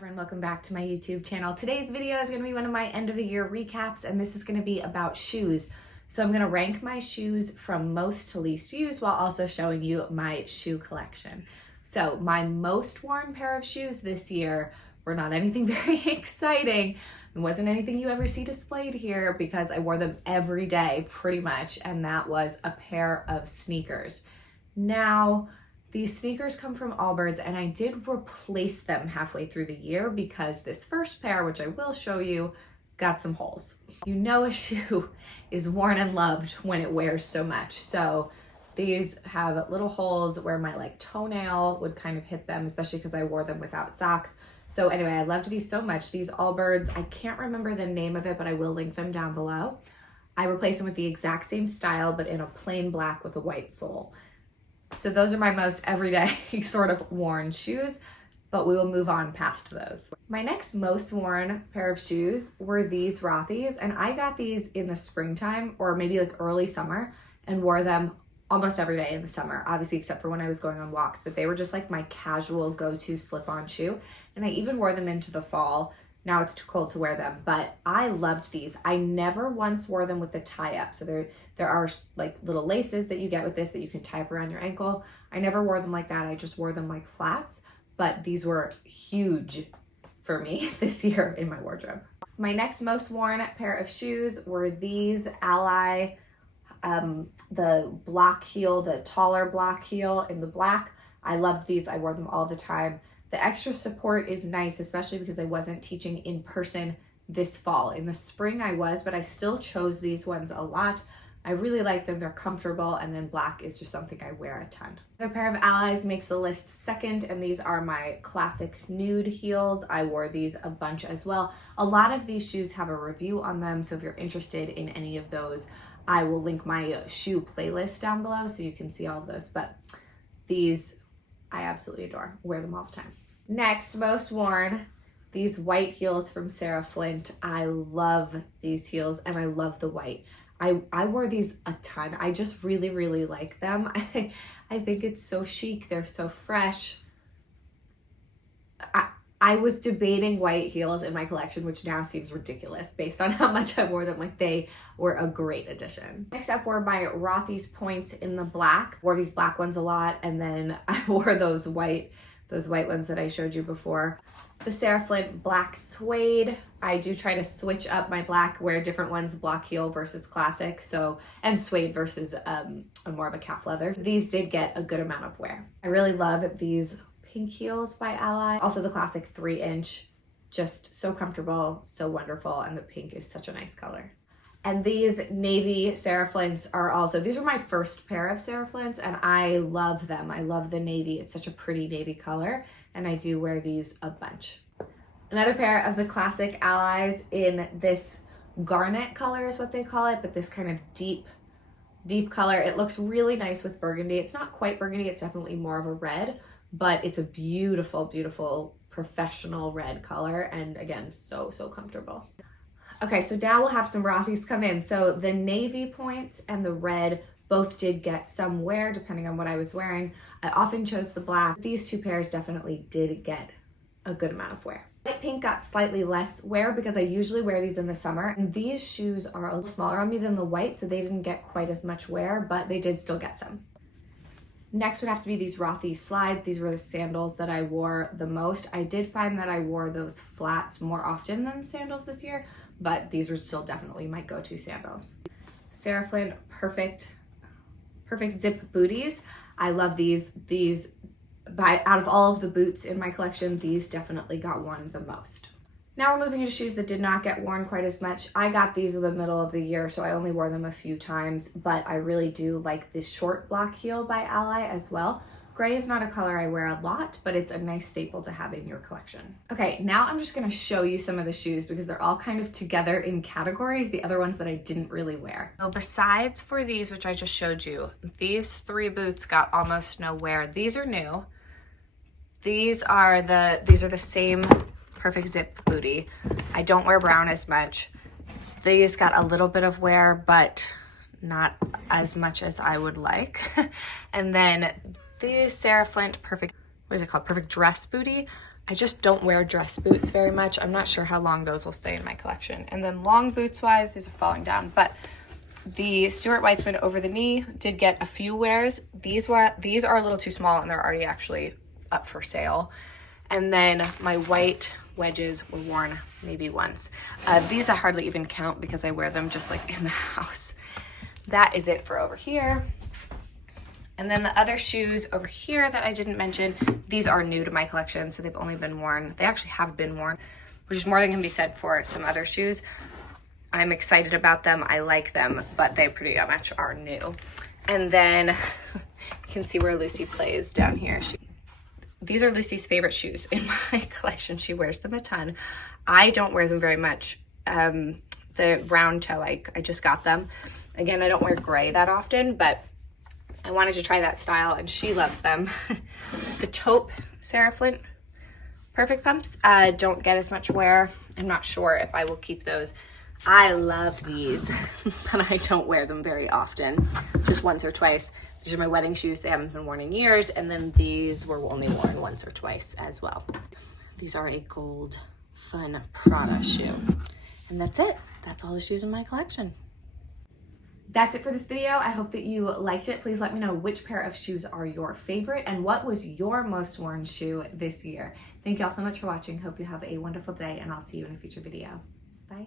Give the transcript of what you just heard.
everyone, welcome back to my YouTube channel. Today's video is going to be one of my end of the year recaps, and this is going to be about shoes. So I'm going to rank my shoes from most to least used while also showing you my shoe collection. So my most worn pair of shoes this year were not anything very exciting. It wasn't anything you ever see displayed here because I wore them every day pretty much, and that was a pair of sneakers. Now, these sneakers come from Allbirds, and I did replace them halfway through the year because this first pair, which I will show you, got some holes. You know a shoe is worn and loved when it wears so much. So these have little holes where my toenail would kind of hit them, especially because I wore them without socks. So anyway, I loved these so much. These Allbirds, I can't remember the name of it, but I will link them down below. I replaced them with the exact same style, but in a plain black with a white sole. So those are my most everyday sort of worn shoes, but we will move on past those. My next most worn pair of shoes were these Rothys, and I got these in the springtime or maybe early summer and wore them almost every day in the summer, obviously except for when I was going on walks, but they were just my casual go-to slip-on shoe. And I even wore them into the fall. Now it's too cold to wear them, but I loved these. I never once wore them with the tie up. So there are little laces that you get with this that you can tie up around your ankle. I never wore them like that. I just wore them like flats, but these were huge for me this year in my wardrobe. My next most worn pair of shoes were these Ally, the block heel, the taller block heel in the black. I loved these. I wore them all the time. The extra support is nice, especially because I wasn't teaching in person this fall. In the spring I was, but I still chose these ones a lot. I really like them, they're comfortable, and then black is just something I wear a ton. The pair of Allies makes the list second, and these are my classic nude heels. I wore these a bunch as well. A lot of these shoes have a review on them, so if you're interested in any of those, I will link my shoe playlist down below so you can see all of those, but these I absolutely adore. Wear them all the time. Next, most worn, these white heels from Flint. I love these heels and I love the white. I wore these a ton. I just really, really like them. I think it's so chic. They're so fresh. I was debating white heels in my collection, which now seems ridiculous based on how much I wore them. They were a great addition. Next up were my Rothy's points in the black. Wore these black ones a lot, and then I wore those white ones that I showed you before. The Flint black suede. I do try to switch up my black, wear different ones, block heel versus classic, and suede versus more of a calf leather. These did get a good amount of wear. I really love these pink heels by Ally. Also the classic 3-inch, just so comfortable, so wonderful, and the pink is such a nice color. And these navy Flints are also, these were my first pair of Flints, and I love them. I love the navy. It's such a pretty navy color, and I do wear these a bunch. Another pair of the classic Allies in this garnet color is what they call it, but this kind of deep color. It looks really nice with burgundy. It's not quite burgundy, it's definitely more of a red, but it's a beautiful, beautiful professional red color, and again, so comfortable. Okay, so now we'll have some Rothys come in. So the navy points and the red both did get some wear depending on what I was wearing. I often chose the black. These two pairs definitely did get a good amount of wear. Light pink got slightly less wear because I usually wear these in the summer. And these shoes are a little smaller on me than the white, so they didn't get quite as much wear, but they did still get some. Next would have to be these Rothy slides. These were the sandals that I wore the most. I did find that I wore those flats more often than sandals this year, but these were still definitely my go-to sandals. Flint perfect zip booties. I love these. Out of all of the boots in my collection, these definitely got worn the most. Now we're moving into shoes that did not get worn quite as much. I got these in the middle of the year, so I only wore them a few times, but I really do like this short block heel by Ally as well. Gray is not a color I wear a lot, but it's a nice staple to have in your collection. Okay, now I'm just gonna show you some of the shoes because they're all kind of together in categories, the other ones that I didn't really wear. So besides for these, which I just showed you, these 3 boots got almost no wear. These are new. These are the same perfect zip booty. I don't wear brown as much. These got a little bit of wear, but not as much as I would like. And then the Flint perfect, what is it called? Perfect dress booty. I just don't wear dress boots very much. I'm not sure how long those will stay in my collection. And then long boots wise, these are falling down, but the Stuart Wetizman over the knee did get a few wears. These are a little too small and they're already actually up for sale. And then my white wedges were worn maybe once. These I hardly even count because I wear them just like in the house. That is it for over here. And then the other shoes over here that I didn't mention, these are new to my collection, so they've only been worn. They actually have been worn, which is more than can be said for some other shoes. I'm excited about them, I like them, but they pretty much are new. And then you can see where Lucy plays down here. These are Lucy's favorite shoes in my collection. She wears them a ton. I don't wear them very much. The round toe, I just got them. Again, I don't wear gray that often, but I wanted to try that style and she loves them. The taupe Sarah Flint Perfect Pumps don't get as much wear. I'm not sure if I will keep those. I love these, but I don't wear them very often, just once or twice. These are my wedding shoes. They haven't been worn in years. And then these were only worn once or twice as well. These are a gold fun Prada shoe. And that's it. That's all the shoes in my collection. That's it for this video. I hope that you liked it. Please let me know which pair of shoes are your favorite and what was your most worn shoe this year. Thank you all so much for watching. Hope you have a wonderful day and I'll see you in a future video. Bye.